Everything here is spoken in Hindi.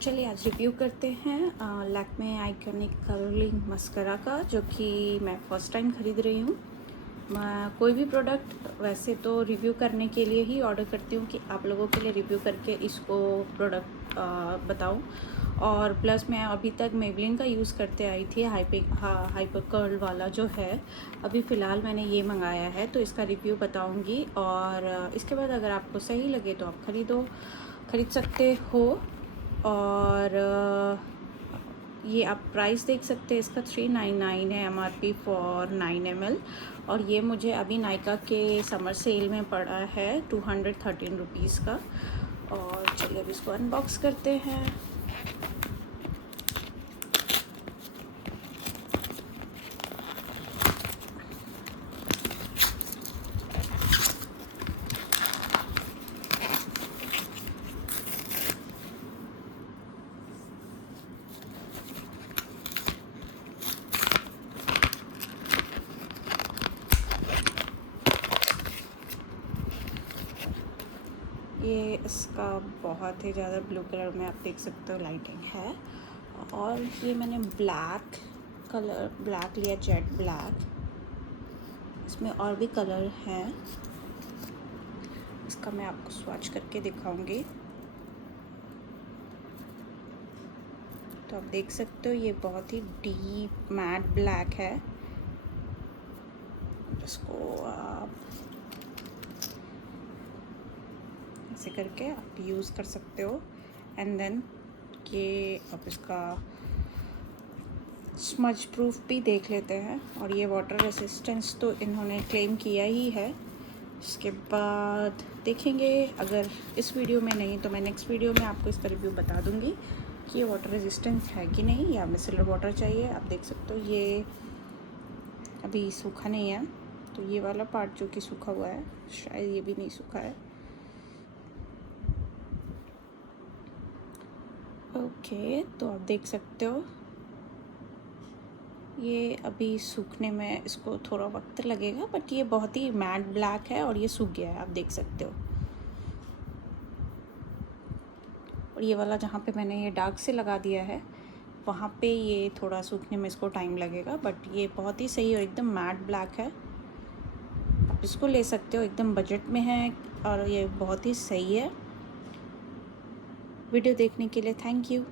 चलिए आज रिव्यू करते हैं लैक्मे आइकॉनिक कर्लिंग मस्करा का, जो कि मैं फ़र्स्ट टाइम ख़रीद रही हूँ। मैं कोई भी प्रोडक्ट वैसे तो रिव्यू करने के लिए ही ऑर्डर करती हूँ कि आप लोगों के लिए रिव्यू करके इसको प्रोडक्ट बताऊँ। और प्लस मैं अभी तक मेबलिन का यूज़ करते आई थी, हाइपर कर्ल वाला जो है। अभी फ़िलहाल मैंने ये मंगाया है, तो इसका रिव्यू बताऊँगी। और इसके बाद अगर आपको सही लगे तो आप ख़रीद सकते हो। और ये आप प्राइस देख सकते हैं, इसका 399 है MRP फॉर 9 ml। और ये मुझे अभी नायका के समर सेल में पड़ा है 213 रुपीज़ का। और चलिए अब इसको अनबॉक्स करते हैं। ये इसका बहुत ही ज़्यादा ब्लू कलर में आप देख सकते हो लाइटिंग है। और ये मैंने ब्लैक लिया, जेट ब्लैक। इसमें और भी कलर हैं, इसका मैं आपको स्वॉच करके दिखाऊंगी। तो आप देख सकते हो ये बहुत ही डीप मैट ब्लैक है। इसको आप ऐसे करके आप यूज़ कर सकते हो। एंड देन ये आप इसका स्मज प्रूफ भी देख लेते हैं। और ये वाटर रेसिस्टेंस तो इन्होंने क्लेम किया ही है। इसके बाद देखेंगे, अगर इस वीडियो में नहीं तो मैं नेक्स्ट वीडियो में आपको इसका रिव्यू बता दूंगी कि ये वाटर रेजिस्टेंस है कि नहीं, या मिसलर वाटर चाहिए। आप देख सकते हो ये अभी सूखा नहीं है, तो ये वाला पार्ट जो कि सूखा हुआ है, शायद ये भी नहीं सूखा है। ओके, तो आप देख सकते हो ये अभी सूखने में इसको थोड़ा वक्त लगेगा, बट ये बहुत ही मैट ब्लैक है और ये सूख गया है, आप देख सकते हो। और ये वाला जहाँ पे मैंने ये डार्क से लगा दिया है, वहाँ पे ये थोड़ा सूखने में इसको टाइम लगेगा, बट ये बहुत ही सही और एकदम मैट ब्लैक है। आप इसको ले सकते हो, एकदम बजट में है और ये बहुत ही सही है। वीडियो देखने के लिए थैंक यू।